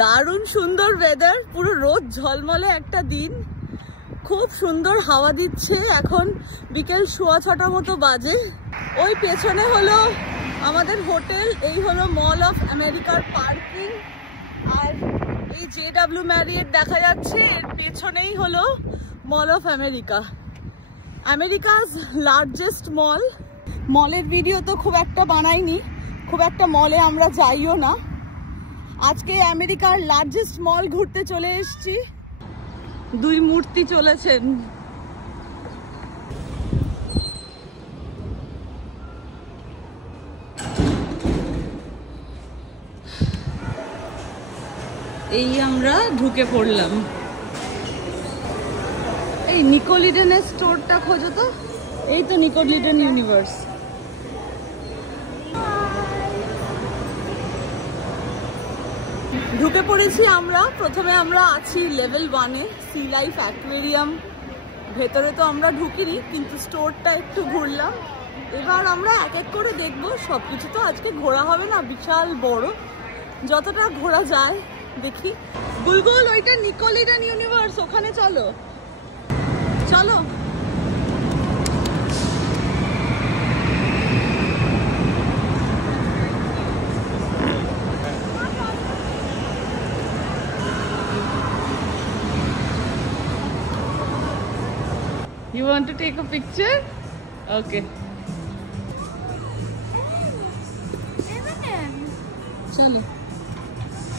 দারুণ সুন্দর ওয়েদার, পুরো রোদ ঝলমলে একটা দিন, খুব সুন্দর হাওয়া দিচ্ছে। এখন বিকেল 6:15 মতো বাজে। ওই পেছনে হলো আমাদের হোটেল, এই হলো মল অফ আমেরিকার পার্কিং, আর এই JW ম্যারিয়েট দেখা যাচ্ছে, এর পেছনেই হলো মল অফ আমেরিকা, আমেরিকাজ লার্জেস্ট মল। মলের ভিডিও তো খুব একটা বানাইনি, খুব একটা মলে আমরা যাইও না। আজকে আমেরিকার লার্জেস্ট মল ঘুরতে চলে এসেছি। দুই মূর্তি চলেছেন। এই আমরা ঢুকে পড়লাম। এই নিকোল ইডেনের স্টোরটা খোঁজো তো। এই তো নিকোল ইডেন ইউনিভার্স। ঢুকে পড়েছি আমরা। প্রথমে আমরা আছি লেভেল 1-এ, সি লাইফ অ্যাকুয়ারিয়াম। ভেতরে তো আমরা ঢুকিনি, কিন্তু স্টোরটা একটু ঘুরলাম। এবার আমরা এক এক করে দেখবো। সবকিছু তো আজকে ঘোরা হবে না, বিশাল বড়, যতটা ঘোরা যায় দেখি। বুলবুল, ওইটা নিকোল ইডেন ইউনিভার্স, ওখানে চলো চলো। You want to take a picture? Okay. চলো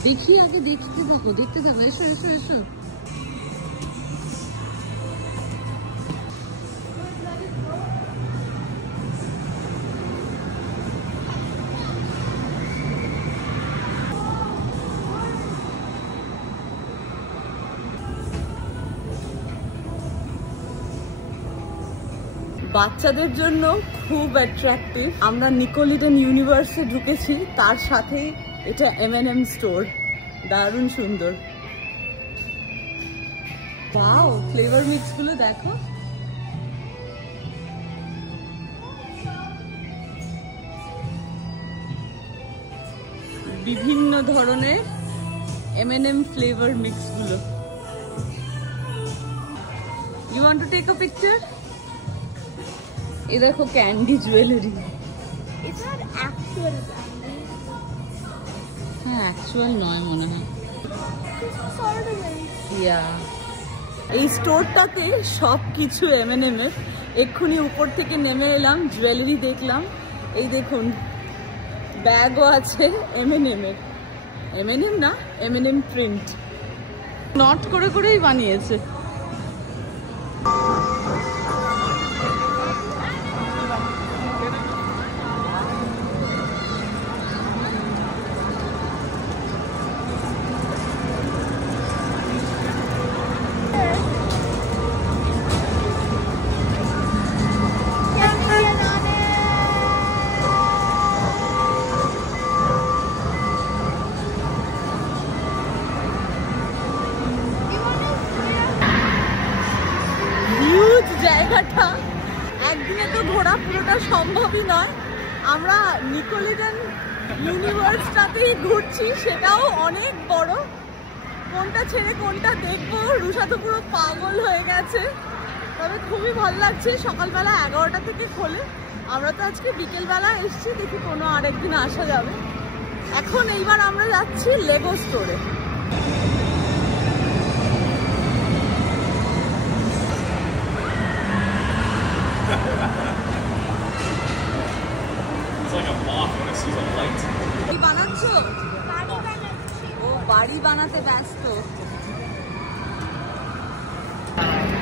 দেখি, আগে দেখতে থাকো, দেখতে থাকো। এসো এসো এসো। বাচ্চাদের জন্য খুব অ্যাট্রাক্টিভ। আমরা নিকোল ইডেন ইউনিভার্সে ঢুকেছি, তার সাথে এটা M&M স্টোর, দারুণ সুন্দর। ওয়াও, ফ্লেভার মিক্স গুলো দেখো। বিভিন্ন ধরনের M&M ফ্লেভার মিক্স গুলো। You want to take a picture? ये देखो candy jewellery. It's not actual candy. हाँ, actual নয় মনে হয়। It's sort of it. Yeah. এই স্টোরটাতে সব কিছু M&M এর। এক্ষুনি উপর থেকে নেমে এলাম, জুয়েলারি দেখলাম। এই দেখুন, ব্যাগও আছে M&M এর। M&M না, M&M প্রিন্ট। নট করে করেই বানিয়েছে। জায়গাটা একদিনে তো ঘোরা পুরোটা সম্ভবই নয়। আমরা নিকোল ইডেন ইউনিভার্সটাতেই ঘুরছি, সেটাও অনেক বড়। কোনটা ছেড়ে কোনটা দেখবো, রুষা তো পুরো পাগল হয়ে গেছে। তবে খুবই ভালো লাগছে। সকালবেলা 11টা থেকে খোলে, আমরা তো আজকে বিকেলবেলা এসছি, দেখি কোনো আরেকদিন আসা যাবে। এখন এইবার আমরা যাচ্ছি লেগো স্টোরে। কি বানাচ্ছো? ও বাড়ি বানাতে ব্যস্ত।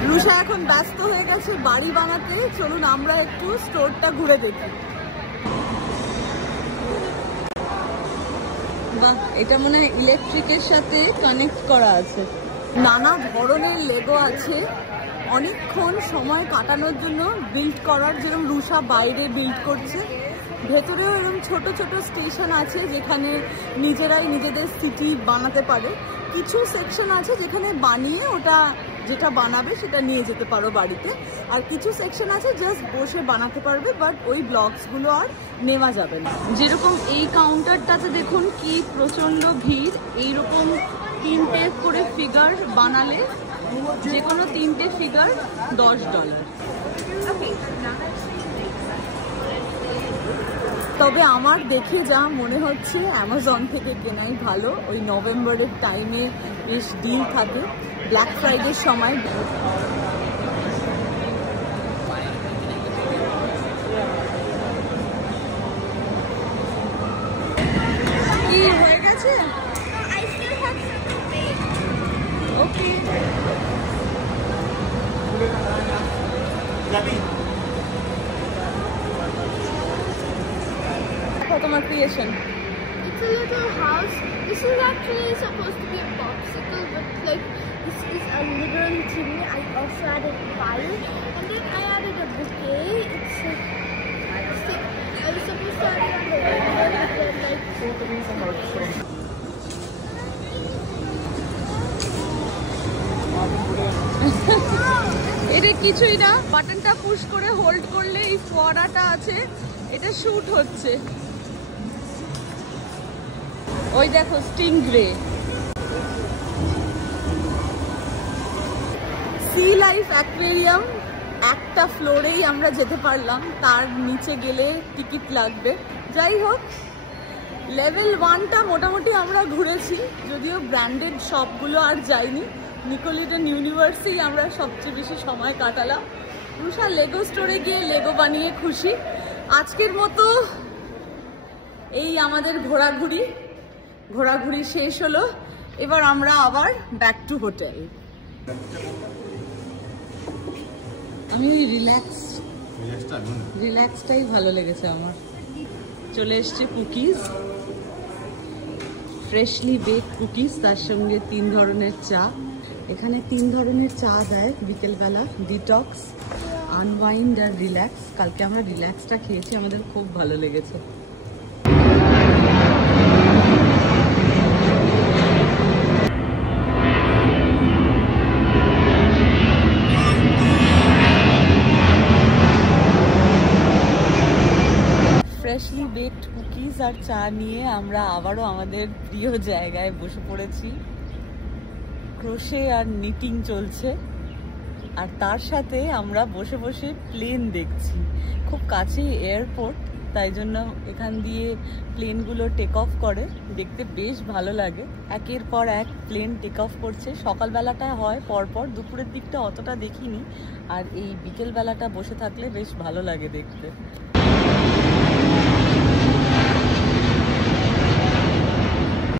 রুষা এখন ব্যস্ত হয়ে গেছে বাড়ি বানাতে। চলুন আমরা একটু স্টোরটা ঘুরে দেখি। বাহ, এটা মনে হয় ইলেকট্রিকের সাথে কানেক্ট করা আছে। নানা ধরনের লেগো আছে, অনেকক্ষণ সময় কাটানোর জন্য বিল্ড করার। যেরকম রুষা বাইরে বিল্ড করছে, ভেতরেও এরকম ছোট ছোট স্টেশন আছে যেখানে নিজেরাই নিজেদের সিটি বানাতে পারে। কিছু সেকশন আছে যেখানে বানিয়ে ওটা যেটা বানাবে সেটা নিয়ে যেতে পারো বাড়িতে, আর কিছু সেকশন আছে জাস্ট বসে বানাতে পারবে, বাট ওই ব্লকসগুলো আর নেওয়া যাবে না। যেরকম এই কাউন্টারটাতে দেখুন কি প্রচন্ড ভিড়, এইরকম 3টে করে ফিগার বানালে যে কোনো 3টে ফিগার $10। তবে আমার দেখে যা মনে হচ্ছে অ্যামাজন থেকে কেনাই ভালো। ওই নভেম্বরের টাইমে বেশ ডিল থাকে, ব্ল্যাক ফ্রাইডের সময়। কি হয়ে গেছে? I still have some to make. ওকে। তোমার creation. It's a little house. This is actually supposed to be a popsicle, but like this is a little chimney. I also added fire, and then I added a bouquet. It's like I was supposed to add it on the wall, but then like. এটা কিছুই না, বাটনটা push করে hold করলে এই ফোয়ারাটা আছে, এটা shoot হচ্ছে। ওই দেখো স্টিংগ্রে। সি লাইফ অ্যাকুয়ারিয়াম একটা ফ্লোরেই আমরা যেতে পারলাম, তার নিচে গেলে টিকিট লাগবে। যাই হোক, লেভেল 1টা মোটামুটি আমরা ঘুরেছি, যদিও ব্র্যান্ডেড শপগুলো আর যাইনি। নিকোলিডেন ইউনিভার্সেই আমরা সবচেয়ে বেশি সময় কাটালাম। রুষা লেগো স্টোরে গিয়ে লেগো বানিয়ে খুশি। আজকের মতো এই আমাদের ঘোরাঘুরি শেষ হলো। এবার আমরা আবার ব্যাক টু হোটেল। আমি রিল্যাক্সটাই ভালো লেগেছে আমার। চলে এসছে কুকিজ, ফ্রেশলি বেক কুকিজ, তার সঙ্গে 3 ধরনের চা। এখানে 3 ধরনের চা দেয় বিকেলবেলা, ডিটক্স, আনওয়াইন্ড আর রিল্যাক্স। কালকে আমরা রিল্যাক্সটা খেয়েছি, আমাদের খুব ভালো লেগেছে। ফ্রেশলি বেকড কুকিজ আর চা নিয়ে আমরা আবারও আমাদের প্রিয় জায়গায় বসে পড়েছি। ক্রোশে আর নিটিং চলছে, আর তার সাথে আমরা বসে বসে প্লেন দেখছি। খুব কাছেই এয়ারপোর্ট, তাই জন্য এখান দিয়ে প্লেনগুলো টেক অফ করে, দেখতে বেশ ভালো লাগে। একের পর এক প্লেন টেক অফ করছে। সকালবেলাটা হয় পরপর, দুপুরের দিকটা অতটা দেখিনি, আর এই বিকেলবেলাটা বসে থাকলে বেশ ভালো লাগে দেখতে।